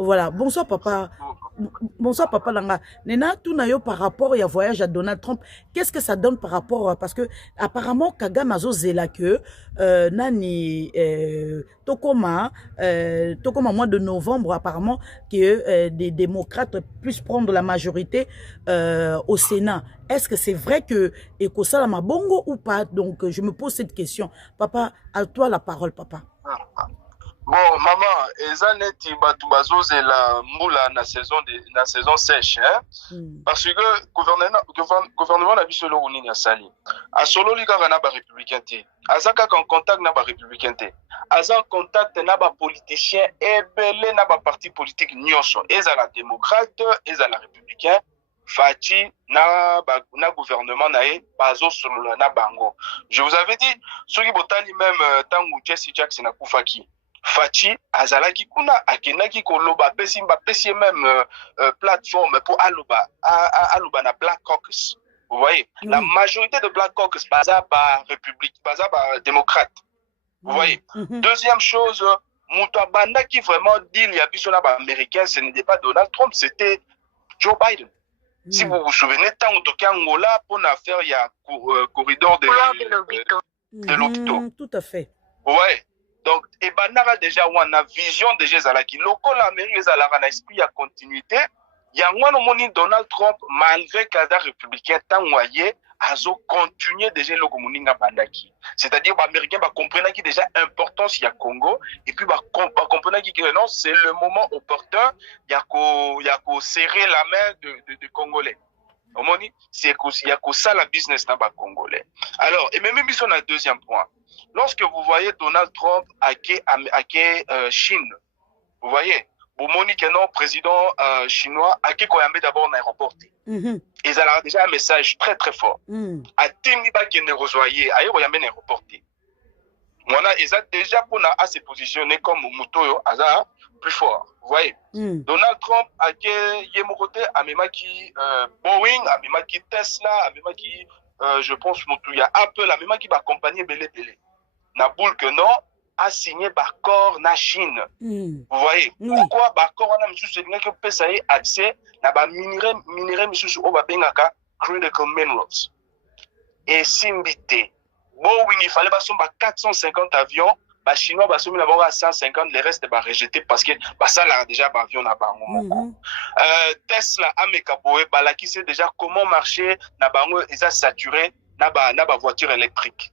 Voilà, bonsoir papa. Bonsoir papa Langa. Nena, tout na yo par rapport au voyage à Donald Trump, qu'est-ce que ça donne par rapport parce que apparemment Kagame azo zela que nani Tokoma mois de novembre apparemment que des démocrates puissent prendre la majorité au Sénat. Est-ce que c'est vrai que Ekosala Mabongo ou pas? Donc je me pose cette question. Papa, à toi la parole papa. Bon, maman, eza neti batu bazozela mbula na saison sèche, hein? Parce que gouvernement na biso eloko nini asali. Asololi kaka na ba républicain te. Aza kaka en contact na ba républicain te. Aza en contact na ba politicien ebele na ba parti politique nyonso. Ezala démocrate, ezala républicain. Fati na gouvernement na e bazo solola na bango. Je vous avais dit, soki botali même tangu Jesse Jackson na kufaki. Fati azalaki kuna akenaki koloba pesi même plateforme pour aluba na Black Caucus. Vous voyez, la majorité de Black Caucus baza ba république, baza ba démocrate. Vous voyez. Deuxième chose, muto bandaki vraiment deal ya biso na ba américain, ce n'était pas Donald Trump, c'était Joe Biden. Si vous vous souvenez, tant que Angola pour faire il y a corridor de l'hôpital. Tout à fait. Ouais. Donc, et banara déjà on a vision déjà zalaki loko l'Amérique zalaka na esprit à continuité. Il y a un moni Donald Trump malgré cada républicain tant moyen azo continuer déjà le moninga bandaki. C'est-à-dire les Américains va comprendre qui déjà importance il y a Congo et puis va comprendre que non c'est le moment opportun il y a qu'au serrer la main de Congolais. Omoni c'est qu'il y a que ça la business dans bas Congolais. Alors et même si on a deuxième point. Lorsque vous voyez Donald Trump à Chine, vous voyez, vous voyez que non président chinois à Koyambe d'abord en aéroport. Ils ont déjà un message très très fort. À Timiba qui ne rejoignait à Koyambe en aéroport. Voilà, ils ont déjà pour se positionner comme Mutoyo Aza plus fort. Vous voyez, Donald Trump à Yemokote a même qui Boeing, a même qui Tesla, a même qui je pense il y a Apple, a même qui va accompagner Belé. Na boule que non a signé Bakor na Chine. Vous voyez pourquoi Bakor na monsieur c'est que peut ça accès na ba minerai monsieur au ba bengaka critical minerals. Et simbité. Boeing il fallait pas son 450 avions, ba chinois ba somi d'abord à 150 les restes ba rejeté parce que ba ça là déjà ba avion na bango. Tesla ameka boé ba la qui sait déjà comment marcher na bango ils a saturé na ba voiture électrique.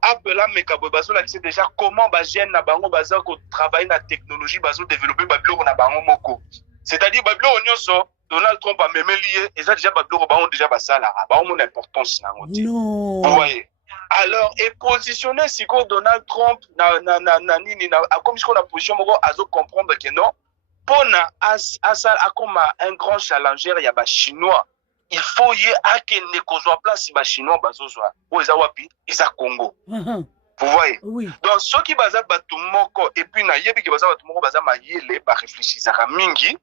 Apple Mekabo Bazo là c'est déjà comment bagène na bango baza ko travailler na technologie bazo développer babilo na bango moko. C'est-à-dire babilo nyonso Donald Trump a même lié et ça déjà babilo bango déjà basala ba mon importance na ngoti. Vous voyez. Alors et positionner si ko Donald Trump na nini na comme si ko na position moko azo comprendre que non pona asal akoma un grand challenger ya ba chinois. Il faut y ait kozwa place ba chinois bazozwa ou eza wapi eza Congo. Vous voyez. Donc ceux qui baza batu moko et puis na yebi ki baza batu moko baza mayele ba réfléchissaka mingi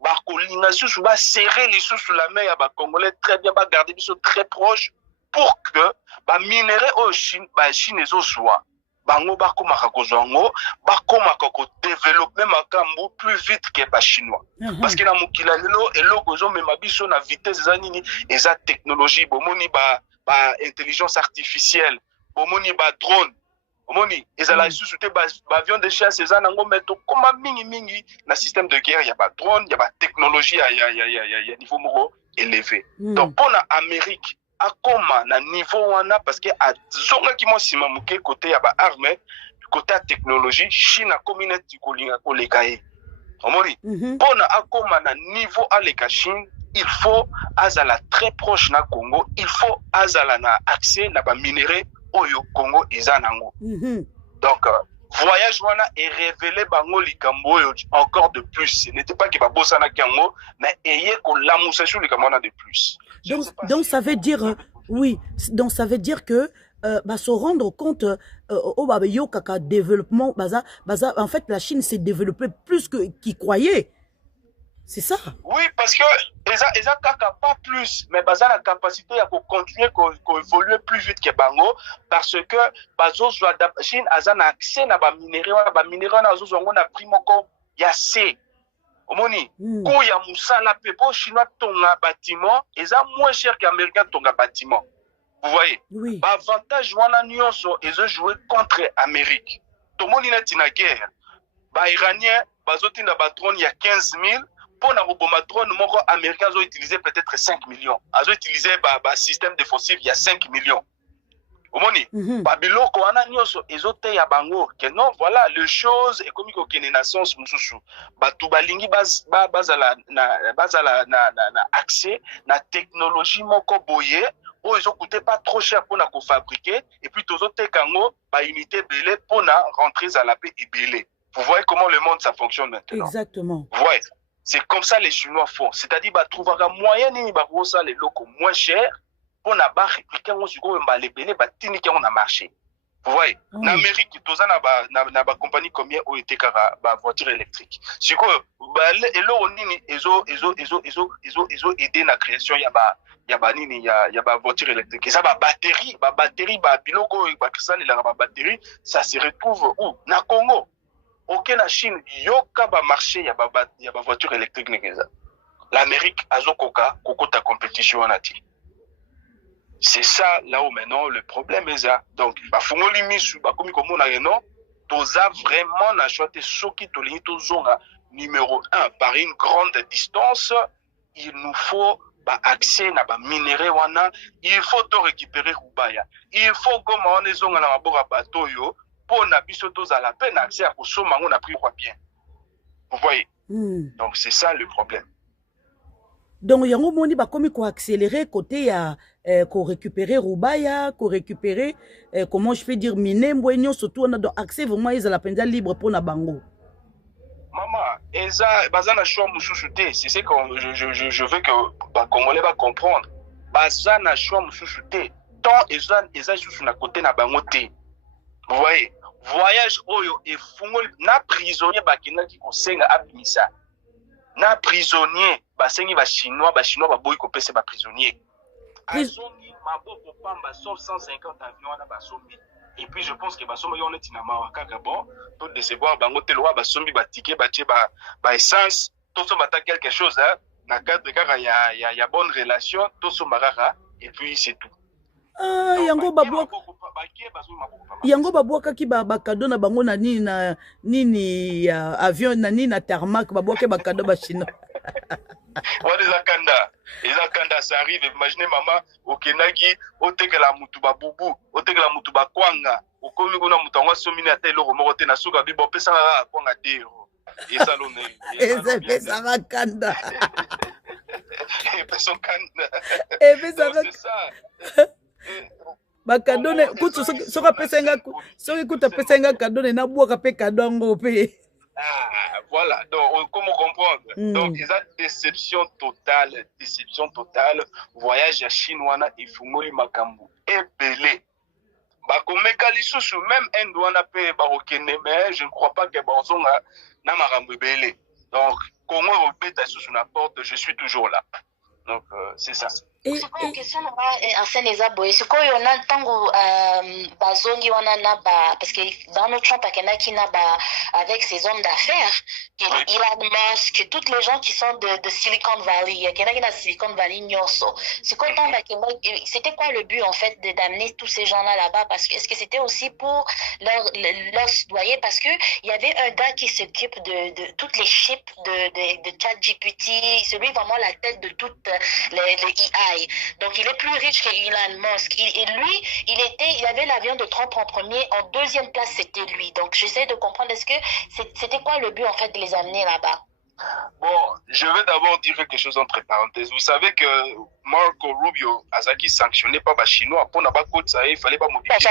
ba kolinga susu ba serrer les sous la main ya ba congolais très bien ba garder biso très proche pour que ba minerai au Chine ba Chine ezozwa bango bakomaka kozwa ngo bakomaka ko développer makambo plus vite que ba chinois parce que na mokila lelo eloko zo mema biso na vitesse za nini eza technologie bomoni ba intelligence artificielle bomoni ba drone bomoni ezala isusu te ba avion de chasse eza nango meto koma mingi na système de guerre ya ba drone ya ba technologie ya niveau moko élevé. Donc pour la Amérique akoma na niveau wana parce que a zonga ki mo sima muke côté ya ba armée côté technologie Chine a communauté kolinga kolekaye omori pona akoma na niveau aleka Chine il faut azala très proche na Congo il faut azala na accès na ba minerai oyo Congo ezanango donc voyage wana est révélé bango likambo encore de plus ce n'était pas que ba bosana kango mais ayé ko lamusa sur likambo na de plus. Donc ça veut dire oui, donc ça veut dire que se rendre compte au babayo kaka développement baza en fait la Chine s'est développée plus que qui croyait. C'est ça. Oui, parce que ils ont pas plus, mais baza la capacité à continuer à évoluer plus vite que bango parce que bazo Chine a un accès na ba minerai na zo zongo na prix moko ya se omoni coût ya musala pe po chinois tonga bâtiment eza moins cher qu'américain tonga bâtiment vous voyez avantage wana nyonso ezo jouer contre Amérique tomoni neti na guerre ba iranien bazotinda ba drone ya 15 000 pour na roboma drone moko américain azo utiliser peut-être 5 millions azo utiliser ba système défensif ya 5 millions omoni babiloko wana nyonso ezote ya bango que non voilà le chose ekomi kokene na sens mususu batu balingi bazala na accès na technologie moko boye oyo ezocoûte pas trop cher pour na fabriquer et puis tozoteka yango ba unité belé pour na rentrer à la paix et belé. Vous voyez comment le monde ça fonctionne maintenant. Exactement. Vous voyez, c'est comme ça les Chinois font, c'est-à-dire ba trouver un moyen ni ba rosa les locaux moins chers pour na ba répliquer on suko ba les belé ba tiniki on a marché. Vous voyez, en Amérique toza na ba compagnie combien ont été kara ba voiture électrique. Siko ba elo nini ezo aider na création ya ba voiture électrique. Et ça ba batterie ba biloko ba kristal la ba batterie ça se retrouve où na Congo. OK na Chine yoka ba marché ya ba voiture électrique ngeza. L'Amérique azokoka kokota compétition wanati. C'est ça là où maintenant le problème est là. Donc ba fungoli misu ba komi komo na reno toza vraiment na choix soki tolingi tozonga numéro 1 par une grande distance, il nous faut accès na ba minéraux wana, il faut to récupérer Rubaya. Il faut comme on est zonga na mabora bato yo pour na biso toza la peine accès à kosoma on a pris quoi bien. Vous voyez? Donc c'est ça le problème. Donc yango moni ba komi ko accélérer côté ya ko récupérer Rubaya, ko récupérer comment je peux dire Minembwe surtout on a donc accès vraiment ils à la peine libre pour na bango. Maman, eza bazana choix mususu te, c'est ce que je veux que ba Congolais va comprendre. Bazana choix mususu te. Tant eza susu na côté na bango te. Vous voyez, voyage oyo e fungol na prisonnier bakina ki kosenga abimisa. Na prisonnier basengi ba chinois ba boyi ko pese ba prisonnier. Azongi maboko pamba sauf 150 avions na basombi. Et puis je pense que basomo yo neti na mawakaka bon to décevoir bango te loi basombi ba ticket ba tie ba essence to so bata quelque chose hein na cadre kaka ya bonne relation to so marara et puis c'est tout. Yango babwaka ki ba cadeau na bango na nini avion na nini na tarmac babwaka ba cadeau ba chinois. Ouais, les akanda, ça arrive. Imaginez maman, au Kenagi, au Tekela Mutuba Boubou, au Tekela Mutuba Kwanga, au Komiguna Mutanga Somini à tel euro, Morote Nasuga, Bibo Pesa Kwanga Dero. Et ça l'on est. Et ça va Kanda. Et ça va. Et ça va. Bakadone, kutu soka pesenga, soki kuta pesenga kadone na boka pe kadongo pe. Ah, voilà, donc comment comprendre? Donc, il y a déception totale. Voyage à Chinois et Fumoli Makambu. Et belé. Bakomeka lisusu, même Indouana pe barokene, mais je ne crois pas que Barzonga n'a marambu belé. Donc, Congo repète sous la porte, je suis toujours là. Donc, c'est ça. C'est quoi une question en scène les aboyés? C'est quoi on a tango bazongi on a parce que dans notre champ qui n'a avec ses hommes d'affaires Elon Musk, toutes les gens qui sont de Silicon Valley, il y a qui dans Silicon Valley Nyoso. C'est quoi c'était quoi le but en fait d'amener tous ces gens là-bas? Parce que est-ce que c'était aussi pour leur citoyen? Parce que il y avait un gars qui s'occupe de toutes les chips de ChatGPT, celui vraiment la tête de toutes les IA. Donc il est plus riche que Elon Musk. Et lui, il avait l'avion de Trump en premier, en deuxième place c'était lui. Donc j'essaie de comprendre, est-ce que c'était quoi le but en fait de les amener là-bas? Bon, je vais d'abord dire quelque chose entre parenthèses. Vous savez que Marco Rubio Azaki sanctionné par les Chinois pour n'avoir pas ça, il fallait pas modifier.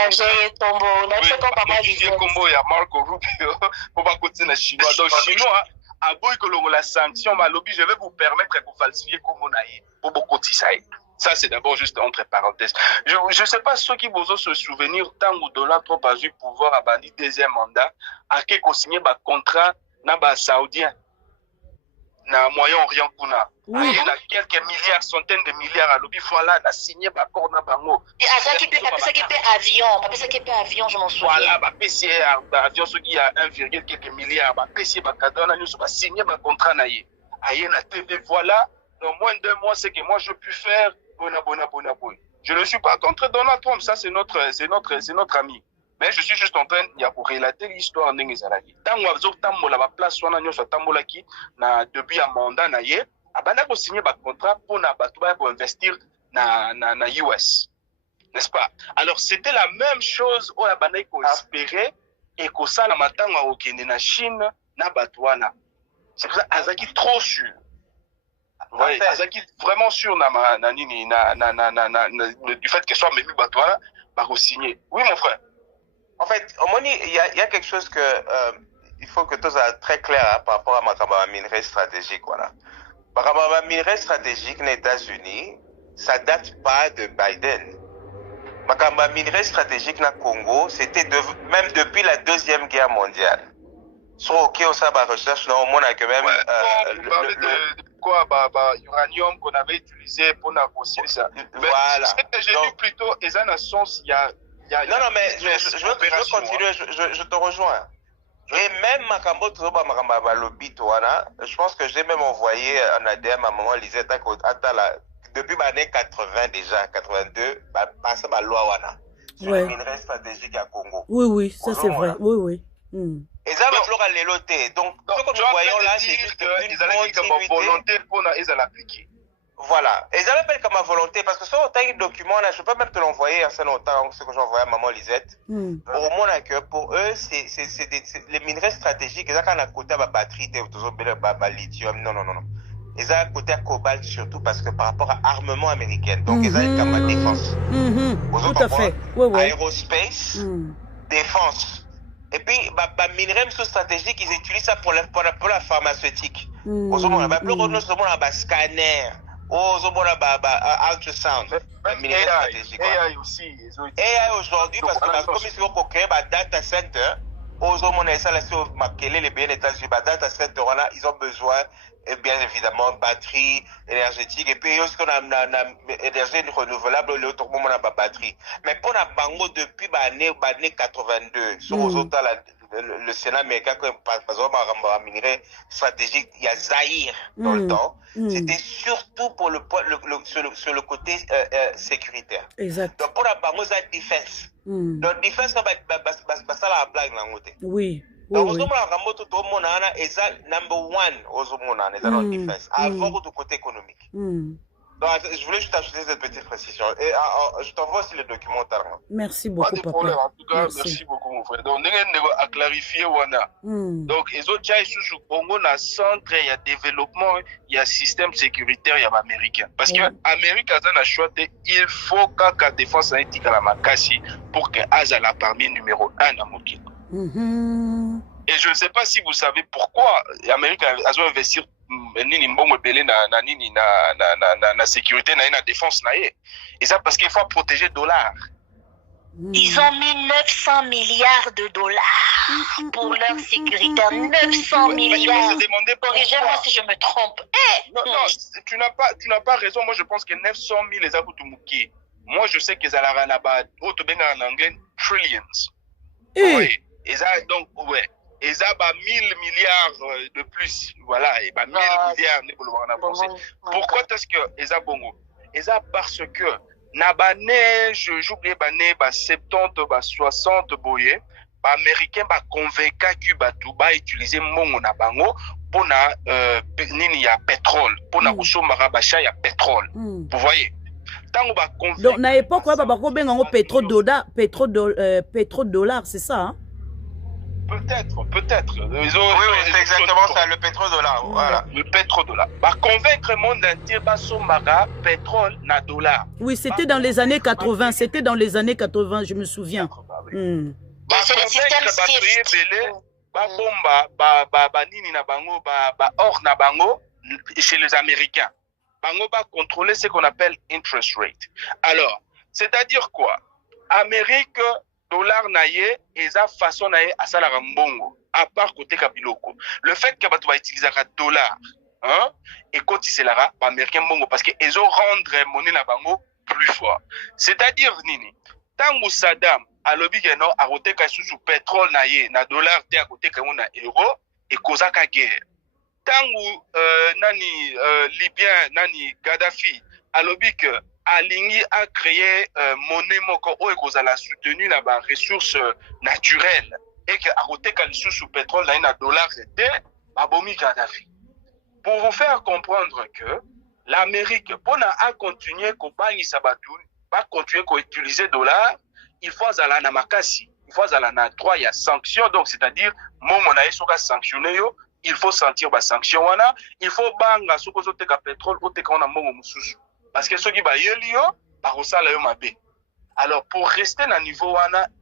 Modifier combo ya Marco Rubio pour pas continuer les Chinois. Donc Chinois a beau que la sanction, je vais vous permettre de falsifier comme on a eu pour beaucoup de ça. Ça, c'est d'abord juste entre parenthèses. Je ne sais pas ceux qui vous ont se souvenir, tant ou Donald Trump a eu pouvoir à bannir deuxième mandat, à qui signé un contrat na ba saoudien. na Moyen-Orient kuna. Oui. Il y a quelques milliards, centaines de milliards à l'objet. Voilà, on a signé d'accord na bango. Et à ça qui peut avion, je m'en souviens. Voilà, bah PC avion ce qui a 1, quelques milliards, bah PC bah cadona nous va signer bah contrat na yé. Aïe na TV voilà, dans moins de 2 mois c'est que moi je peux faire bona. Je ne suis pas contre Donald Trump, ça c'est notre ami. Mais je suis juste en train de relater l'histoire de Nengezalaki. Tant que vous avez la place, on a tambolaki na depuis un mandat na yé, abana ko signer ba contrat pour na batuba pour investir na US. N'est-ce pas? Alors c'était la même chose au abana ko espérer et ko ça la matanga au Kenya na Chine na Batouana. C'est pour ça Azaki trop sûr. Ouais, Azaki vraiment sûr du fait que soit Mému Batouana va signer. Oui mon frère. En fait, au moins, il y a quelque chose que il faut que tout soit très clair hein, par rapport à ma minerai stratégique. Voilà. Par rapport à ma minerai stratégique aux États-Unis, ça ne date pas de Biden. Ma minerai stratégique au Congo, c'était même depuis la Deuxième Guerre mondiale. Sur OK, on sait la recherche, non, au moins, que même. Vous parlez de quoi, uranium qu'on avait utilisé pour négocier ça. Voilà. Ce que j'ai dit plutôt, et ça, dans le sens, il y a. Non, mais je veux continuer, je te rejoins. Et même Makambo lobby, je pense que j'ai même envoyé un ADM à maman Lisette depuis l'année 80 déjà, 82, passer ma loi wana sur les minerais stratégiques à Congo. Oui, ça c'est vrai. Oui. Et ça va toujours à l'éloté. Donc, ce que nous voyons là, c'est juste une volonté pour l'appliquer. Voilà. Et ça l'appelle comme ma volonté, parce que sur autant de documents, là, je peux même te l'envoyer assez longtemps, ce que j'ai envoyé à maman Lisette. Au moins, que pour eux, c'est les minerais stratégiques, ils ont un côté à batterie, lithium, non. Ils ont un côté à cobalt surtout, parce que par rapport à l'armement américain. Donc, ils ont comme la défense. Tout à fait. Oui. Aérospace, défense. Et puis, minerais stratégiques, ils utilisent ça pour la pharmaceutique. Au moment, plus scanner. Ultrasound, AI aussi. AI aujourd'hui, parce que comme ils vont créer un data center, data center, ils ont besoin, bien évidemment, batterie énergétique, et puis aussi qu'on a énergie renouvelable, l'autre moment, on a batterie. Mais pour la bango depuis l'année 82, sur aux autres, le Sénat américain, par exemple, un minerai stratégique, il y a Zaïre dans le temps. C'était surtout pour sur le côté sécuritaire. Exact. Donc, pour la bango, c'est la défense. Donc, défense, c'est la blague. Oui. Donc, tout le monde est number one dans la défense, avant du côté économique. Donc, je voulais juste ajouter cette petite précision. Et je t'envoie aussi le documentaire. Merci beaucoup, papa. Pas de problème. En tout cas, merci beaucoup, mon frère. Donc, on a clarifié. Donc, les autres, il y a Congo, il y a centre, il y a développement, il y a système sécuritaire, il y a américain. Parce que l'Amérique a un choix, il faut que la défense ait été à la makasi pour que Azala parmi numéro 1 dans mon kilo. Et je ne sais pas si vous savez pourquoi l'Amérique a investi na sécurité na défense na et ça parce qu'il faut protéger le dollar. Ils ont mis 900 milliards de dollars pour leur sécurité. 900 milliards. Corrigez-moi si je me trompe. Non, tu n'as pas raison. Moi, je pense que 900 000 les akutumuki. Moi, je sais qu'ils allaient là-bas, en anglais, trillions. Oui. Et ça, donc, ouais. Et ça, 1000 milliards de plus, voilà, et 1000 milliards, pourquoi est-ce que, et ça, bongo? Et ça, parce que, j'oublie, 70, 60, boye, américain, convaincu Cuba, tout, utiliser mongo na bango, pour na, nini ya pétrole, pour na kusomara, bacha ya pétrole. Vous voyez? Donc, na époque, pétrodollar, c'est ça, hein? Peut-être. Oui, c'est exactement ça, le pétrodollar. Voilà. Le pétrodollar. Convaincre le monde entier, Somara, pétrole, na dollar. Oui, c'était dans les années 80. C'était dans les années 80, je me souviens. C'est le système SWIFT. Or na bango, chez les Américains. Bango va contrôler ce qu'on appelle interest rate. Alors, c'est-à-dire quoi? Amérique, dollar naie et sa façon naie à salaire mbongo à part côté kabiloko. Le fait que tu vas utiliser un dollar hein, et quand c'est là, américain bongo parce que ils ont rendre monnaie na bango plus fort. C'est-à-dire nini, tango Saddam a lobby que non a roté sous pétrole na ye na dollar te a côté que on a euro et causa ka guerre. Tango nani libyen nani Gaddafi a lobby que Alingi a créé monnaie moko o causa la soutenu na ba ressources naturelles et que a roté sous pétrole na dollar te abomi Gaddafi. Pour vous faire comprendre que l'Amérique, pour a continuer à sabatou, pas continuer à utiliser dollar, il faut aller na makasi, il faut aller na droit, il y a sanctions, donc c'est-à-dire, mon monnaie soit sanctionné, il faut sentir les sanctions, il faut banga ce que vous avez pétrole, ou te qu'on a mon mususu. Parce que ceux qui ba yelio, par ça la mabe. Alors pour rester à niveau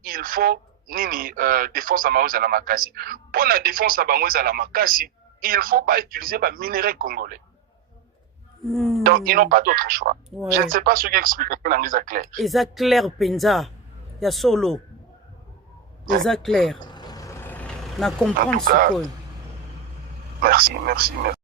il faut nini défense à maouza la makasi. Pour la défense à maouza la makasi, il ne faut pas utiliser les minéraux congolais. Donc, ils n'ont pas d'autre choix. Ouais. Je ne sais pas ce qui explique la mise à clair. Ils clair, Penza. Il y a solo. Ils clair. Na comprendre ce que. Merci, merci, merci.